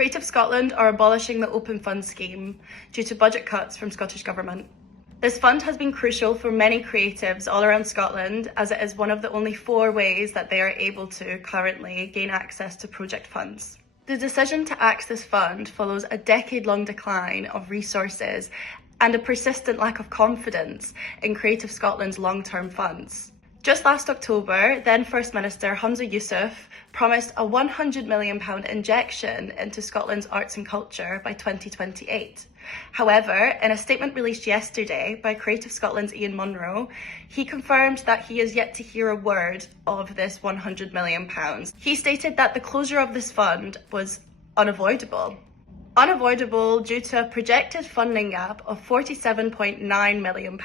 Creative Scotland are abolishing the Open Fund scheme due to budget cuts from Scottish Government. This fund has been crucial for many creatives all around Scotland, as it is one of the only 4 ways that they are able to currently gain access to project funds. The decision to axe this fund follows a decade-long decline of resources and a persistent lack of confidence in Creative Scotland's long-term funds. Just last October, then First Minister Humza Yousaf promised a £100 million injection into Scotland's arts and culture by 2028. However, in a statement released yesterday by Creative Scotland's Ian Munro, he confirmed that he is yet to hear a word of this £100 million. He stated that the closure of this fund was unavoidable. Unavoidable due to a projected funding gap of £47.9 million.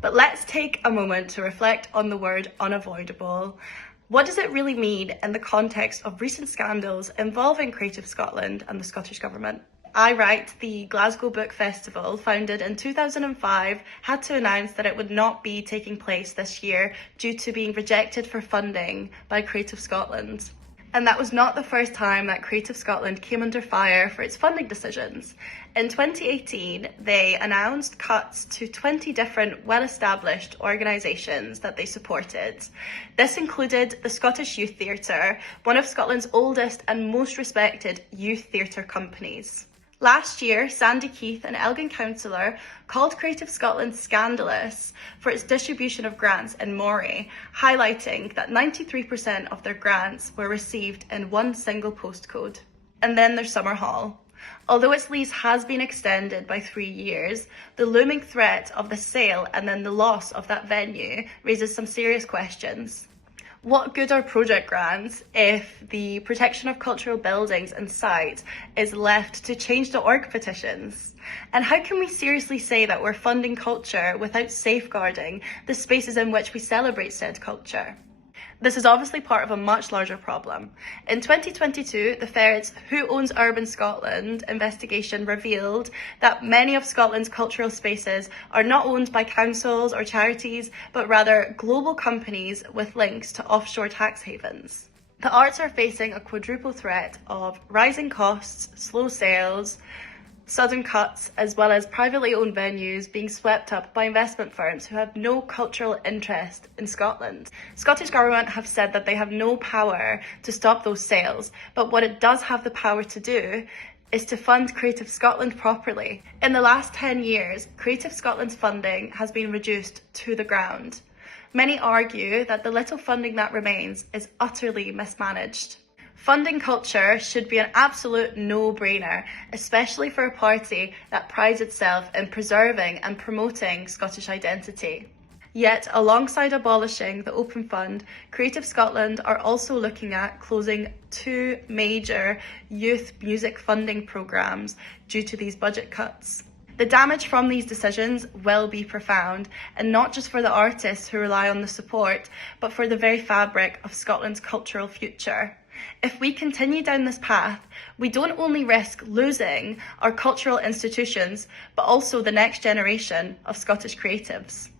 But let's take a moment to reflect on the word unavoidable. What does it really mean in the context of recent scandals involving Creative Scotland and the Scottish Government? I Write, the Glasgow Book Festival, founded in 2005, had to announce that it would not be taking place this year due to being rejected for funding by Creative Scotland. And that was not the first time that Creative Scotland came under fire for its funding decisions. In 2018, they announced cuts to 20 different well-established organisations that they supported. This included the Scottish Youth Theatre, one of Scotland's oldest and most respected youth theatre companies. Last year, Sandy Keith, an Elgin councillor, called Creative Scotland scandalous for its distribution of grants in Moray, highlighting that 93% of their grants were received in one single postcode. And then there's Summer Hall. Although its lease has been extended by 3 years, the looming threat of the sale and then the loss of that venue raises some serious questions. What good are project grants if the protection of cultural buildings and sites is left to change.org petitions? And how can we seriously say that we're funding culture without safeguarding the spaces in which we celebrate said culture? This is obviously part of a much larger problem. In 2022, the Ferret's Who Owns Urban Scotland investigation revealed that many of Scotland's cultural spaces are not owned by councils or charities, but rather global companies with links to offshore tax havens. The arts are facing a quadruple threat of rising costs, slow sales, sudden cuts, as well as privately owned venues being swept up by investment firms who have no cultural interest in Scotland. Scottish Government have said that they have no power to stop those sales, but what it does have the power to do is to fund Creative Scotland properly. In the last 10 years, Creative Scotland's funding has been reduced to the ground. Many argue that the little funding that remains is utterly mismanaged. Funding culture should be an absolute no-brainer, especially for a party that prides itself in preserving and promoting Scottish identity. Yet, alongside abolishing the Open Fund, Creative Scotland are also looking at closing 2 major youth music funding programmes due to these budget cuts. The damage from these decisions will be profound, and not just for the artists who rely on the support, but for the very fabric of Scotland's cultural future. If we continue down this path, we don't only risk losing our cultural institutions, but also the next generation of Scottish creatives.